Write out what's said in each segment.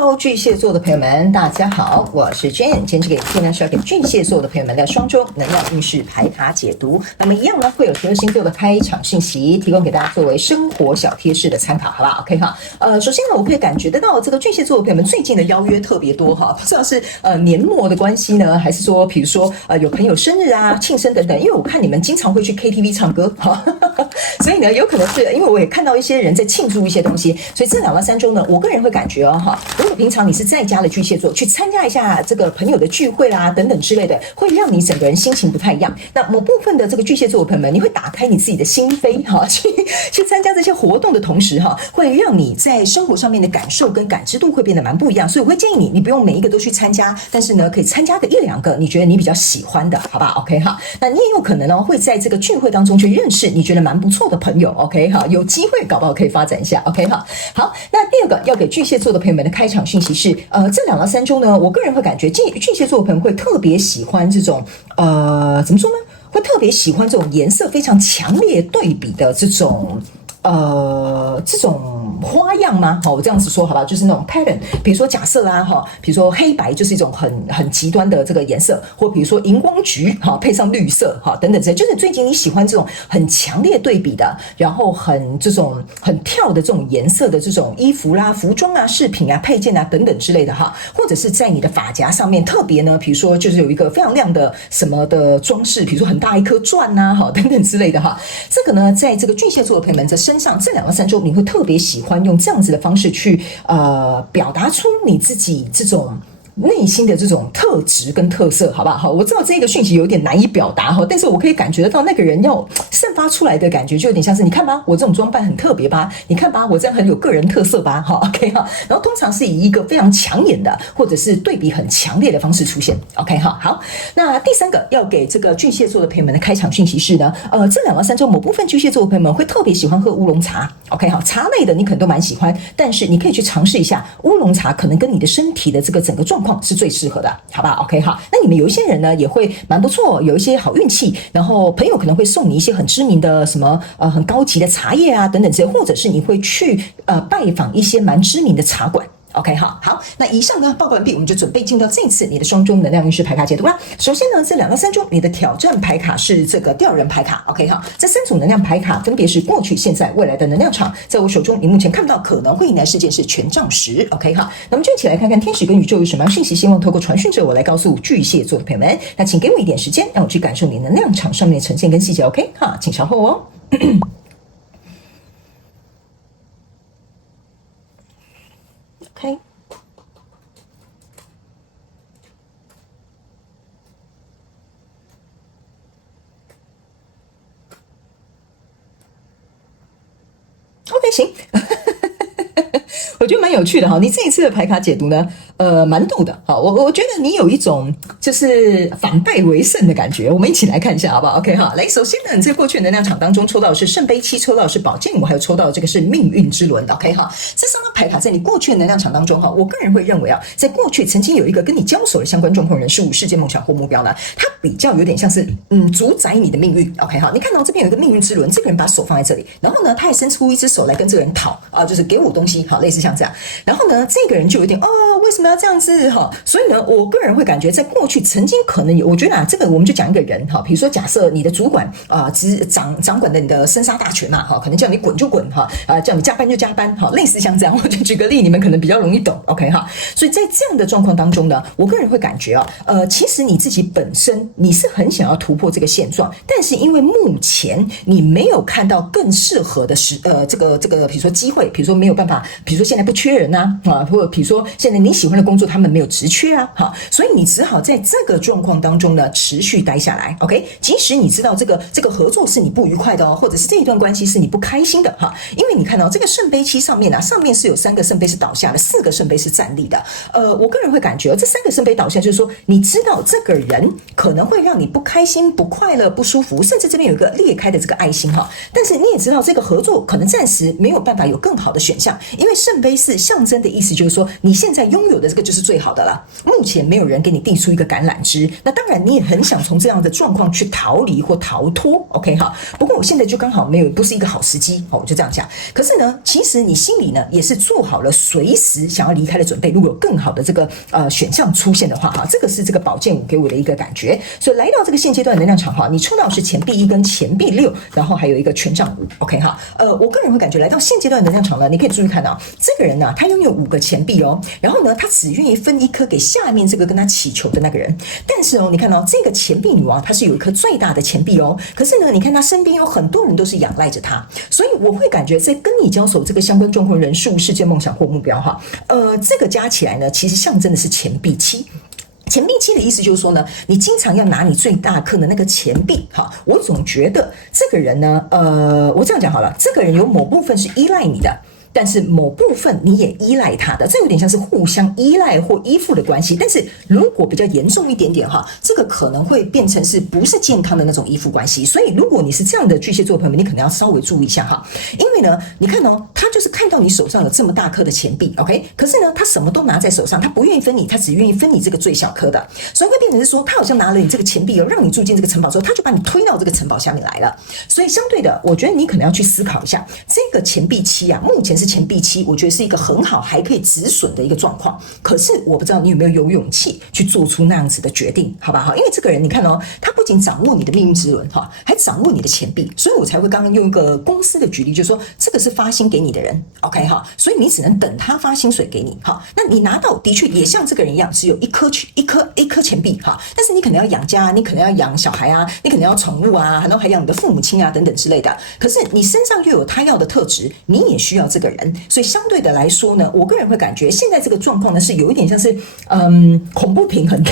Hello， 巨蟹座的朋友们，大家好，我是 Jane。今天这个影片呢是要给巨蟹座的朋友们的双周能量运势牌卡解读。那么一样呢，会有12星座的开场讯息，提供给大家作为生活小贴士的参考，好不好 ？OK 哈。首先呢，我可以感觉得到这个巨蟹座的朋友们最近的邀约特别多哈，不知道是年末的关系呢，还是说比如说有朋友生日啊、庆生等等。因为我看你们经常会去 KTV 唱歌哈，所以呢，有可能是因为我也看到一些人在庆祝一些东西，所以这2到3周呢，我个人会感觉哦哈。如果平常你是在家的巨蟹座，去参加一下这个朋友的聚会啦等等之类的，会让你整个人心情不太一样。那某部分的这个巨蟹座的朋友们，你会打开你自己的心扉哈，去参加这些活动的同时哈，会让你在生活上面的感受跟感知度会变得蛮不一样。所以我会建议你，你不用每一个都去参加，但是呢，可以参加个1、2个你觉得你比较喜欢的，好不好 ？OK 哈，那你也有可能呢会在这个聚会当中去认识你觉得蛮不错的朋友 ，OK 哈，有机会搞不好可以发展一下 ，OK 哈。好，那第2个要给巨蟹座的朋友们的开场讯息是，这2到3周呢，我个人会感觉巨蟹座的朋友会特别喜欢这种怎么说呢？会特别喜欢这种颜色非常强烈对比的这种花样吗？好，我这样子说好吧，就是那种 pattern。比如说假设啦，哈，比如说黑白就是一种很极端的这个颜色，或比如说荧光橘，哈，配上绿色，哈，等等之类。就是最近你喜欢这种很强烈对比的，然后很跳的这种颜色的这种衣服啦、服装啊、饰品啊、配件啊等等之类的哈，或者是在你的发夹上面特别呢，比如说就是有一个非常亮的什么的装饰，比如说很大一颗钻呐，哈，等等之类的哈。这个呢，在这个巨蟹座的朋友们的身上，这2到3周你会特别喜欢用这样子的方式去表达出你自己这种内心的这种特质跟特色，好不好？好，我知道这个讯息有点难以表达哈，但是我可以感觉得到那个人要散发出来的感觉，就有点像是你看吧，我这种装扮很特别吧？你看吧，我这样很有个人特色吧？好 ，OK 哈。然后通常是以一个非常抢眼的，或者是对比很强烈的方式出现 ，OK 哈。好，那第3个要给这个巨蟹座的朋友们的开场讯息是呢，这2到3周某部分巨蟹座的朋友们会特别喜欢喝乌龙茶 ，OK 哈。茶类的你可能都蛮喜欢，但是你可以去尝试一下乌龙茶，可能跟你的身体的这个整个状况是最适合的，好吧 ？OK 哈，那你们有一些人呢也会蛮不错，有一些好运气，然后朋友可能会送你一些很知名的什么很高级的茶叶啊等等之类，或者是你会去拜访一些蛮知名的茶馆。OK 好，那以上呢报告完毕，我们就准备进到这一次你的双周能量运势牌卡解读啦。首先呢，这2到3周你的挑战牌卡是这个吊人牌卡 ，OK 好，这3组能量牌卡分别是过去、现在、未来的能量场，在我手中，你目前看不到可能会迎来事件是权杖10 ，OK 好，那么就一起来看看天使跟宇宙有什么样讯息，希望透过传讯者我来告诉巨蟹座的朋友们。那请给我一点时间，让我去感受你能量场上面的呈现跟细节 ，OK 好，请稍后哦。OK。OK， 行，我觉得蛮有趣的哈。你这一次的牌卡解读呢，蛮逗的。好，我觉得你有一种就是反败为胜的感觉。我们一起来看一下好不好 ？OK 哈，来，首先呢，你在过去的能量场当中抽到的是圣杯7，抽到的是宝剑5，还有抽到的这个是命运之轮。OK 哈，这3张牌卡在你过去的能量场当中哈，我个人会认为啊，在过去曾经有一个跟你交手的相关状况人事物、事件、梦想或目标呢，它比较有点像是主宰你的命运。OK 哈，你看到这边有一个命运之轮，这个人把手放在这里，然后呢，他也伸出一只手来跟这个人讨啊，就是给我东西，好，类似像这样。然后呢，这个人就有点为什么要这样子哈？所以呢，我个人会感觉在过去曾经可能有，我觉得这个我们就讲一个人哈，比如说假设你的主管掌管的你的生杀大权嘛哈，可能叫你滚就滚哈，叫你加班就加班哈，类似像这样，我就举个例，你们可能比较容易懂 ，OK 哈。所以在这样的状况当中呢，我个人会感觉其实你自己本身你是很想要突破这个现状，但是因为目前你没有看到更适合的这个比如说机会，比如说没有办法，比如说现在不缺人啊，或者比如说现在你喜欢的工作他们没有职缺啊，好，所以你只好在这个状况当中呢持续待下来 ，OK， 即使你知道这个合作是你不愉快的或者是这一段关系是你不开心的哈，因为你看到这个圣杯7上面啊，上面是有3个圣杯是倒下的，4个圣杯是站立的，我个人会感觉这3个圣杯倒下就是说，你知道这个人可能会让你不开心、不快乐、不舒服，甚至这边有一个裂开的这个爱心哈，但是你也知道这个合作可能暂时没有办法有更好的选项，因为圣杯是象征的意思，就是说你现在拥拥有的这个就是最好的了。目前没有人给你递出一个橄榄枝，那当然你也很想从这样的状况去逃离或逃脱 ，OK 哈。不过我现在就刚好不是一个好时机，我就这样讲。可是呢，其实你心里呢也是做好了随时想要离开的准备。如果有更好的这个选项出现的话，哈，这个是这个宝剑五给我的一个感觉。所以来到这个现阶段的能量场哈，你抽到是钱币1跟钱币6，然后还有一个权杖5 ，OK 哈。我个人会感觉来到现阶段的能量场呢，你可以注意看到这个人呢，他拥有5个钱币哦，然后呢，他只愿意分1颗给下面这个跟他祈求的那个人。但是哦，你看到这个钱币女王，她是有一颗最大的钱币哦，可是呢，你看她身边有很多人都是仰赖着她，所以我会感觉在跟你交手这个相关状况人数、事件、梦想或目标哈，这个加起来呢，其实象征的是钱币7。钱币7的意思就是说呢，你经常要拿你最大颗的那个钱币，哈，我总觉得这个人呢，我这样讲好了，这个人有某部分是依赖你的。但是某部分你也依赖他的，这有点像是互相依赖或依附的关系。但是如果比较严重一点点哈，这个可能会变成是不是健康的那种依附关系。所以如果你是这样的巨蟹座朋友们，你可能要稍微注意一下哈，因为呢，你看哦，他就是看到你手上有这么大颗的钱币 ，OK， 可是呢，他什么都拿在手上，他不愿意分你，他只愿意分你这个最小颗的，所以会变成是说，他好像拿了你这个钱币哦，让你住进这个城堡之后，他就把你推到这个城堡下面来了。所以相对的，我觉得你可能要去思考一下，这个钱币7啊，目前是钱币7，我觉得是一个很好还可以止损的一个状况。可是我不知道你有没有勇气去做出那样子的决定，好吧？因为这个人你看哦，他不仅掌握你的命运之轮哈，还掌握你的钱币，所以我才会刚刚用一个公司的举例，就是说这个是发薪给你的人 ，OK 哈，所以你只能等他发薪水给你哈。那你拿到的确也像这个人一样，只有一颗钱币哈，但是你可能要养家，你可能要养小孩啊，你可能要宠物啊，然后还养你的父母亲啊等等之类的。可是你身上又有他要的特质，你也需要这个人，所以相对的来说呢，我个人会感觉现在这个状况呢是有一点像是恐怖平衡。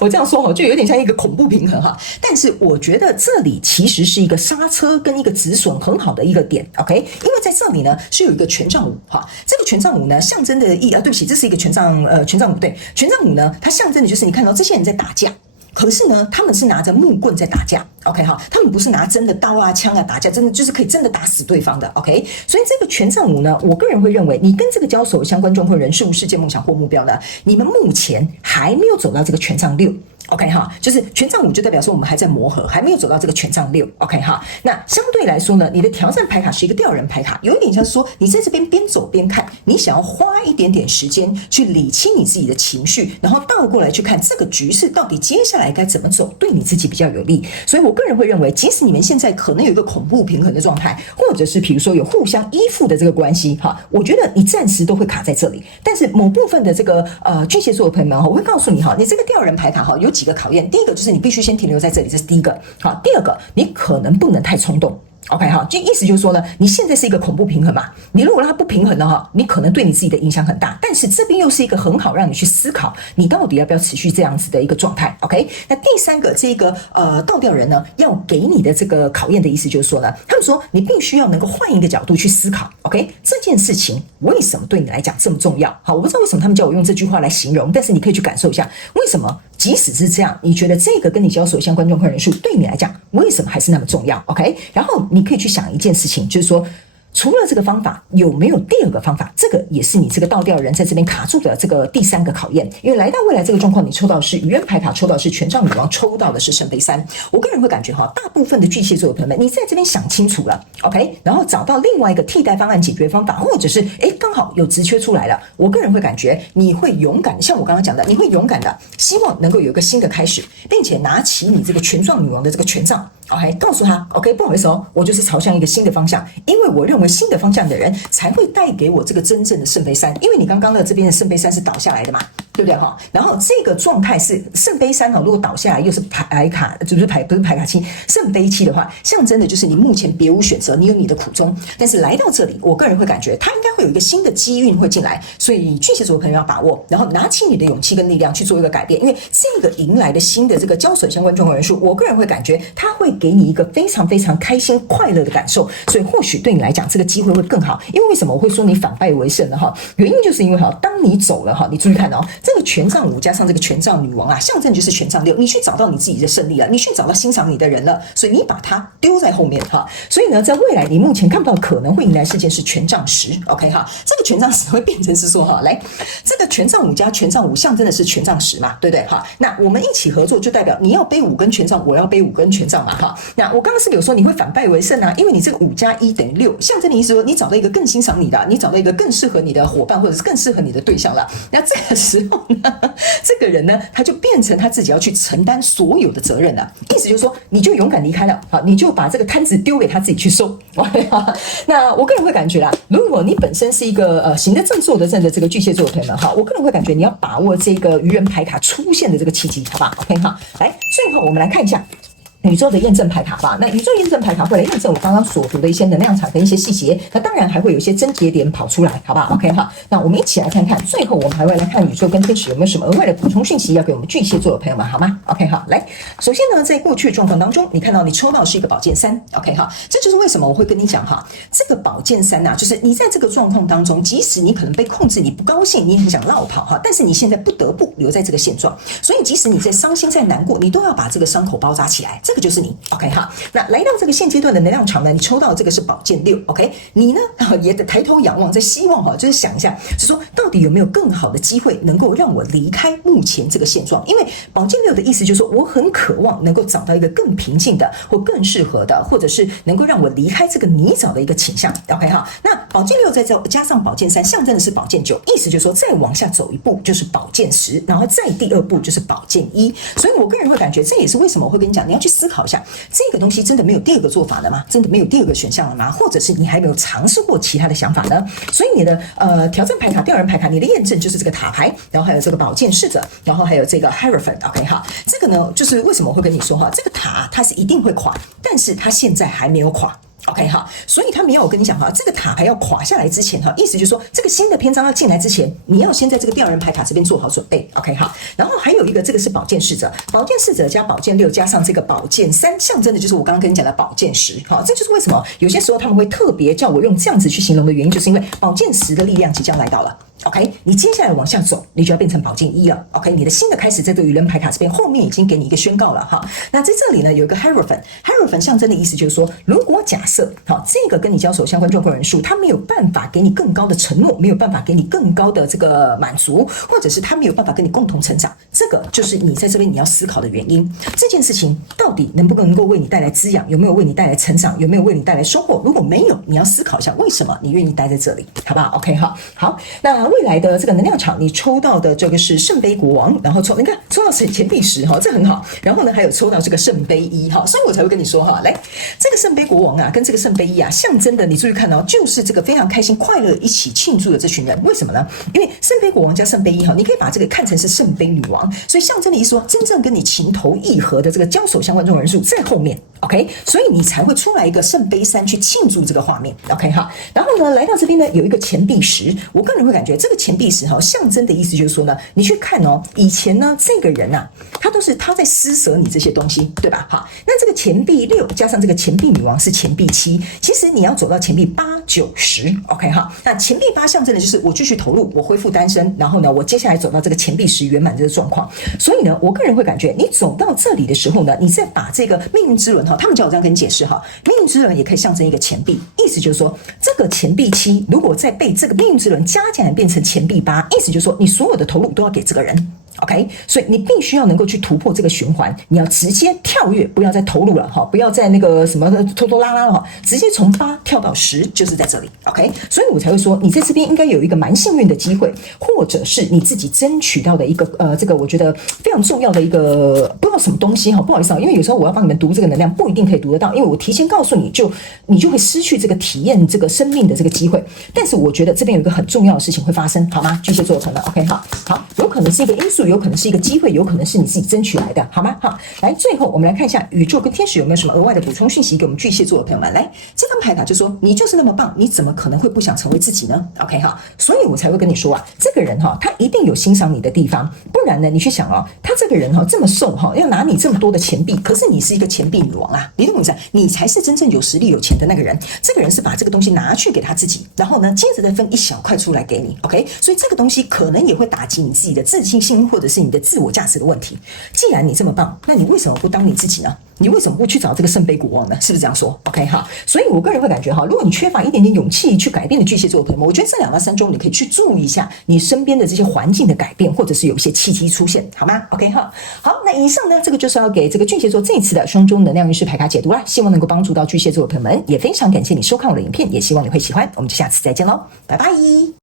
我这样说哈，就有点像一个恐怖平衡哈。但是我觉得这里其实是一个刹车跟一个止损很好的一个点 ，OK？ 因为在这里呢是有一个权杖5哈，这个权杖5呢象征的对不起，这是一个权杖5，对，权杖5呢它象征的就是你看到这些人在打架。可是呢，他们是拿着木棍在打架 ，OK 哈，他们不是拿真的刀啊、枪啊打架，真的就是可以真的打死对方的 ，OK。所以这个权杖5呢，我个人会认为，你跟这个交手相关状况人数、事件、梦想或目标呢，你们目前还没有走到这个权杖6。OK 哈，就是权杖5就代表说我们还在磨合，还没有走到这个权杖6。OK 哈，那相对来说呢，你的挑战牌卡是一个吊人牌卡，有一点像是说你在这边边走边看，你想要花一点点时间去理清你自己的情绪，然后倒过来去看这个局势到底接下来该怎么走，对你自己比较有利。所以我个人会认为，即使你们现在可能有一个恐怖平衡的状态，或者是比如说有互相依附的这个关系哈，我觉得你暂时都会卡在这里。但是某部分的这个巨蟹座的朋友们，我会告诉你哈，你这个吊人牌卡哈有几个考验，第一个就是你必须先停留在这里，这是第一个。好，第二个你可能不能太冲动。OK 哈，就意思就是说呢，你现在是一个恐怖平衡嘛，你如果让它不平衡的话，你可能对你自己的影响很大。但是这边又是一个很好让你去思考，你到底要不要持续这样子的一个状态。OK， 那第三个这个倒吊人呢，要给你的这个考验的意思就是说呢，他们说你必须要能够换一个角度去思考。OK， 这件事情为什么对你来讲这么重要？好，我不知道为什么他们叫我用这句话来形容，但是你可以去感受一下，为什么即使是这样，你觉得这个跟你交手相关状况人数对你来讲，为什么还是那么重要 ？OK， 然后你可以去想一件事情，就是说，除了这个方法，有没有第二个方法？这个也是你这个倒吊人在这边卡住的这个第三个考验。因为来到未来这个状况，你抽到的是愚人牌卡，抽到的是权杖女王，抽到的是圣杯3。我个人会感觉哈，大部分的巨蟹座的朋友们，你在这边想清楚了 ，OK， 然后找到另外一个替代方案解决方法，或者是刚好有职缺出来了，我个人会感觉你会勇敢，像我刚刚讲的，你会勇敢的，希望能够有一个新的开始，并且拿起你这个权杖女王的这个权杖。OK， 告诉他 ，OK， 不好意思哦，我就是朝向一个新的方向，因为我认为新的方向的人才会带给我这个真正的圣杯3，因为你刚刚的这边的圣杯3是倒下来的嘛，对不对哈？然后这个状态是圣杯3哈，如果倒下来又是牌卡，不是牌卡7，圣杯7的话，象征的就是你目前别无选择，你有你的苦衷，但是来到这里，我个人会感觉他应该会有一个新的机运会进来，所以巨蟹座的朋友要把握，然后拿起你的勇气跟力量去做一个改变，因为这个迎来的新的这个交手相关状况人数，我个人会感觉他会给你一个非常非常开心快乐的感受，所以或许对你来讲这个机会会更好。因为为什么我会说你反败为胜呢？哈，原因就是因为哈，当你走了哈，你注意看哦，这个权杖5加上这个权杖女王啊，象征就是权杖6，你去找到你自己的胜利了，你去找到欣赏你的人了，所以你把它丢在后面哈。所以呢，在未来你目前看不到可能会迎来事件是权杖10，OK 哈，这个权杖10会变成是说哈，来这个权杖5加权杖5象征的是权杖10嘛，对不对哈？那我们一起合作就代表你要背5根权杖，我要背5根权杖嘛哈。那我刚刚是不是有说你会反败为胜啊？因为你这个5加1等于6，象征的意思说你找到一个更欣赏你的，你找到一个更适合你的伙伴或者是更适合你的对象了。那这个时候呢，这个人呢他就变成他自己要去承担所有的责任了，意思就是说你就勇敢离开了，好，你就把这个摊子丢给他自己去收。那我个人会感觉啦，如果你本身是一个行得正坐得正的这个巨蟹座的朋友们哈，我个人会感觉你要把握这个愚人牌卡出现的这个契机，好吧 ？OK 哈，来，最后我们来看一下宇宙的验证牌卡吧。那宇宙验证牌卡会来验证我刚刚所读的一些能量场跟一些细节，那当然还会有一些症结点跑出来，好吧 ？OK 哈，那我们一起来看看，最后我们还会来看宇宙跟天使有没有什么额外的补充讯息要给我们巨蟹座的朋友们，好吗 ？OK 哈，来，首先呢，在过去的状况当中，你看到你抽到是一个宝剑3 ，OK 哈，这就是为什么我会跟你讲哈，这个宝剑3啊，就是你在这个状况当中，即使你可能被控制，你不高兴，你很想绕跑哈，但是你现在不得不留在这个现状，所以即使你在伤心、在难过，你都要把这个伤口包扎起来，这个就是你 ，OK。好，那来到这个现阶段的能量场呢，你抽到这个是宝剑6 ，OK， 你呢也得抬头仰望，在希望哈，就是想一下，是说到底有没有更好的机会能够让我离开目前这个现状？因为宝剑6的意思就是说，我很渴望能够找到一个更平静的，或更适合的，或者是能够让我离开这个泥沼的一个倾向。OK 哈，那宝剑6再加上宝剑3，象征的是宝剑9，意思就是说再往下走一步就是宝剑10，然后再第2步就是宝剑1。所以我个人会感觉，这也是为什么我会跟你讲，你要去思考一下。这个东西真的没有第二个做法了吗？真的没有第二个选项了吗？或者是你还没有尝试过其他的想法呢？所以你的挑战牌卡、吊人牌卡，你的验证就是这个塔牌，然后还有这个宝剑侍者，然后还有这个 Hierophant。OK 哈，这个呢就是为什么我会跟你说哈，这个塔它是一定会垮，但是它现在还没有垮。OK 哈，所以他没有跟你讲哈，这个塔牌要垮下来之前哈，意思就是说这个新的篇章要进来之前，你要先在这个吊人牌卡这边做好准备。OK 哈，然后还有一个这个是宝剑侍者，宝剑侍者加宝剑6加上这个宝剑3，象征的就是我刚刚跟你讲的宝剑10。好，这就是为什么有些时候他们会特别叫我用这样子去形容的原因，就是因为宝剑10的力量即将来到了。OK， 你接下来往下走，你就要变成宝剑1了。OK， 你的新的开始在这个愚人牌卡这边后面已经给你一个宣告了哈。那在这里呢，有一个 Hierophant 象征的意思就是说，如果假设好这个跟你交手相关状况人数，他没有办法给你更高的承诺，没有办法给你更高的这个满足，或者是他没有办法跟你共同成长，这个就是你在这边你要思考的原因。这件事情到底能不能够为你带来滋养，有没有为你带来成长，有没有为你带来收获？如果没有，你要思考一下为什么你愿意待在这里，好不好 ？OK 哈，好，那未来的这个能量场，你抽到的这个是圣杯国王，然后你看抽到是钱币10哈，这很好。然后呢，还有抽到这个圣杯1哈，所以我才会跟你说哈，来这个圣杯国王啊，跟这个圣杯1啊，象征的你注意看哦，就是这个非常开心快乐一起庆祝的这群人。为什么呢？因为圣杯国王加圣杯1哈，你可以把这个看成是圣杯女王，所以象征的意思说，真正跟你情投意合的这个交手相关这种人数在后面。OK， 所以你才会出来一个圣杯3去庆祝这个画面。OK 哈，然后呢，来到这边呢，有一个钱币10，我个人会感觉这个钱币10哈，象征的意思就是说呢，你去看哦，以前呢这个人啊，他在施舍你这些东西，对吧？好，那这个钱币6加上这个钱币女王是钱币7，其实你要走到钱币8、9、10。OK 哈，那钱币8象征的就是我继续投入，我恢复单身，然后呢，我接下来走到这个钱币10圆满这个状况。所以呢，我个人会感觉你走到这里的时候呢，你再把这个命运之轮哈，他们叫我这样跟你解释哈，命运之轮也可以象征一个钱币，意思就是说这个钱币7如果再被这个命运之轮加进来变成钱币8，意思就是说你所有的投入都要给这个人。OK， 所以你必须要能够去突破这个循环，你要直接跳跃，不要再投入了哈，不要再那个什么拖拖拉拉了哈，直接从8跳到10，就是在这里。OK， 所以我才会说你在这边应该有一个蛮幸运的机会，或者是你自己争取到的一个这个我觉得非常重要的一个不知道什么东西哈，不好意思啊，因为有时候我要帮你们读这个能量不一定可以读得到，因为我提前告诉你就会失去这个体验这个生命的这个机会。但是我觉得这边有一个很重要的事情会发生，好吗？巨蟹座的朋友 ，OK 好，有可能是一个因素。有可能是一个机会，有可能是你自己争取来的，好吗？好，来，最后我们来看一下宇宙跟天使有没有什么额外的补充讯息给我们巨蟹座的朋友们。来，这张牌卡就说你就是那么棒，你怎么可能会不想成为自己呢 ？OK 哈，所以我才会跟你说啊，这个人哈，他一定有欣赏你的地方，不然呢，你去想哦，他这个人哈这么瘦哈，要拿你这么多的钱币，可是你是一个钱币女王啊，你懂我意思？你才是真正有实力有钱的那个人。这个人是把这个东西拿去给他自己，然后呢，接着再分一小块出来给你 ，OK？ 所以这个东西可能也会打击你自己的自信心，或者是你的自我价值的问题。既然你这么棒，那你为什么不当你自己呢？你为什么不去找这个圣杯国王呢？是不是这样说 ？OK 哈，所以我个人会感觉哈，如果你缺乏一点点勇气去改变的巨蟹座的朋友们，我觉得这2到3周你可以去注意一下你身边的这些环境的改变，或者是有一些契机出现，好吗 ？OK 哈，好，那以上呢，这个就是要给这个巨蟹座这一次的双周能量运势牌卡解读啦，希望能够帮助到巨蟹座的朋友们，也非常感谢你收看我的影片，也希望你会喜欢，我们就下次再见喽，拜拜。